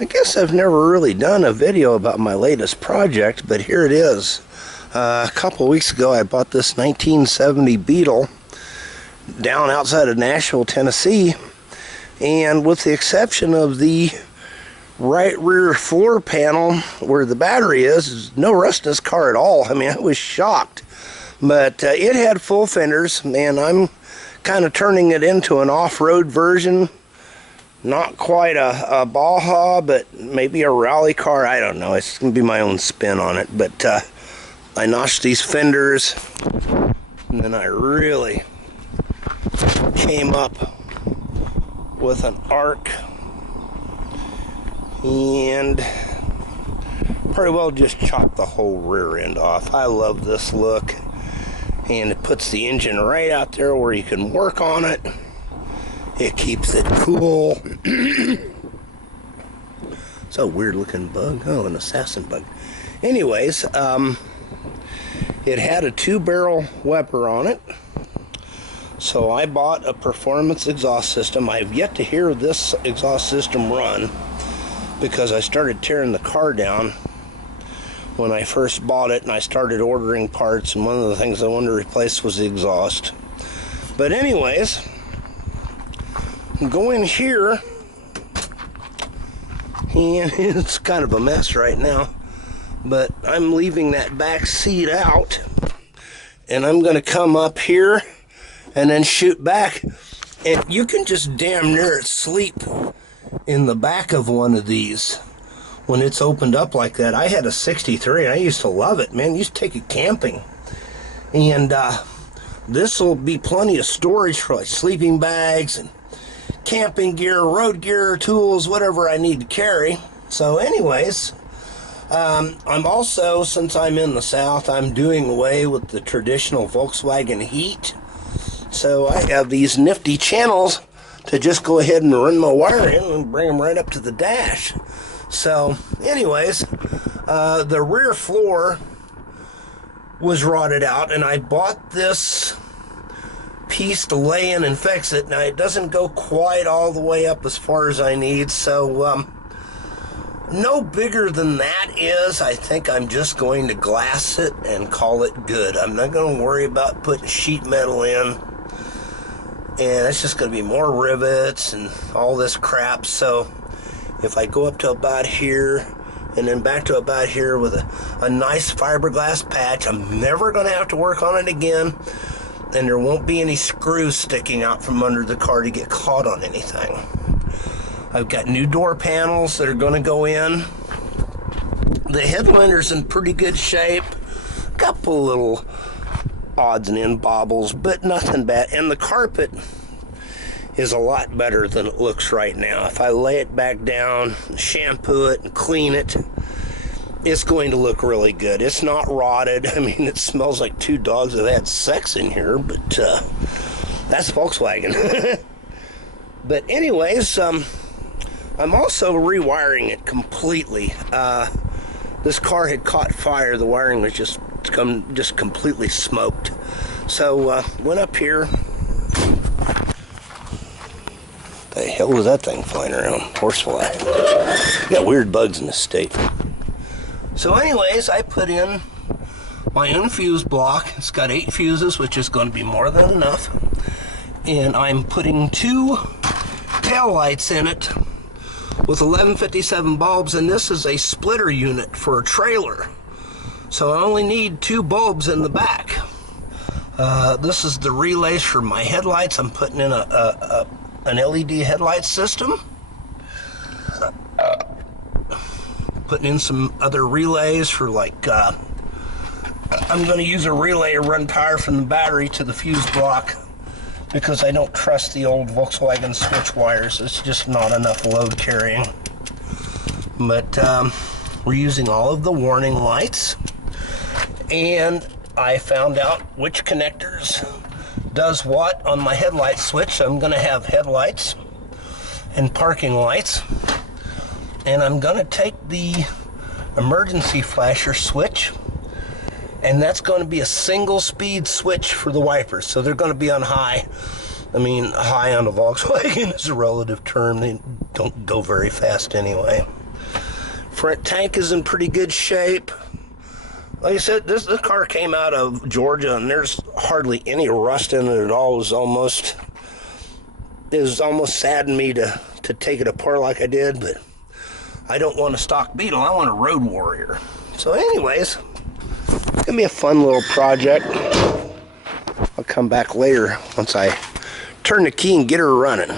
I guess I've never really done a video about my latest project, but here it is. A couple weeks ago I bought this 1970 Beetle down outside of Nashville, Tennessee, and with the exception of the right rear floor panel where the battery is no rust in this car at all. I mean, I was shocked. But it had full fenders, and I'm kind of turning it into an off-road version. Not quite a Baja, but maybe a rally car. I don't know. It's going to be my own spin on it. But I notched these fenders, and then I really came up with an arc, and pretty well just chopped the whole rear end off. I love this look, and it puts the engine right out there where you can work on it. It keeps it cool. It's a weird looking bug. Oh, an assassin bug. Anyways, it had a 2-barrel Weber on it. So I bought a performance exhaust system. I've yet to hear this exhaust system run because I started tearing the car down when I first bought it, and I started ordering parts, and one of the things I wanted to replace was the exhaust. But anyways, go in here, and it's kind of a mess right now, but I'm leaving that back seat out, and I'm going to come up here and then shoot back, and you can just damn near sleep in the back of one of these when it's opened up like that. I had a 63, and I used to love it, man. I used to take it camping, and this will be plenty of storage for like sleeping bags and camping gear, road gear, tools, whatever I need to carry. So anyways, I'm also, since I'm in the South, I'm doing away with the traditional Volkswagen heat. So I have these nifty channels to just go ahead and run my wire in and bring them right up to the dash. So anyways, the rear floor was rotted out, and I bought this piece to lay in and fix it. Now, it doesn't go quite all the way up as far as I need, so no bigger than that is. I think I'm just going to glass it and call it good. I'm not going to worry about putting sheet metal in, and it's just going to be more rivets and all this crap. So if I go up to about here and then back to about here with a nice fiberglass patch, I'm never going to have to work on it again, and there won't be any screws sticking out from under the car to get caught on anything. I've got new door panels that are going to go in. The headlinder's in pretty good shape. A couple little odds and end bobbles, but nothing bad. And the carpet is a lot better than it looks right now. If I lay it back down, shampoo it, and clean it, it's going to look really good. It's not rotted. I mean, it smells like 2 dogs have had sex in here, but that's Volkswagen. But anyways, I'm also rewiring it completely. This car had caught fire. The wiring was just completely smoked. So went up here. The hell was that thing flying around? Horsefly. Got weird bugs in this state. So anyways, I put in my own fuse block. It's got 8 fuses, which is going to be more than enough. And I'm putting 2 tail lights in it with 1157 bulbs, and this is a splitter unit for a trailer. So I only need 2 bulbs in the back. This is the relays for my headlights. I'm putting in an LED headlight system. Putting in some other relays for like, I'm going to use a relay to run power from the battery to the fuse block because I don't trust the old Volkswagen switch wires. It's just not enough load carrying. But we're using all of the warning lights, and I found out which connectors does what on my headlight switch. I'm going to have headlights and parking lights, and I'm going to take the emergency flasher switch, and that's going to be a single speed switch for the wipers, so they're going to be on high. I mean, high on a Volkswagen is a relative term. They don't go very fast anyway. Front tank is in pretty good shape. Like I said, this car came out of Georgia, and there's hardly any rust in it at all. It was almost saddened me to take it apart like I did, but I don't want a stock Beetle. I want a road warrior. So anyways, it's gonna be a fun little project. I'll come back later once I turn the key and get her running.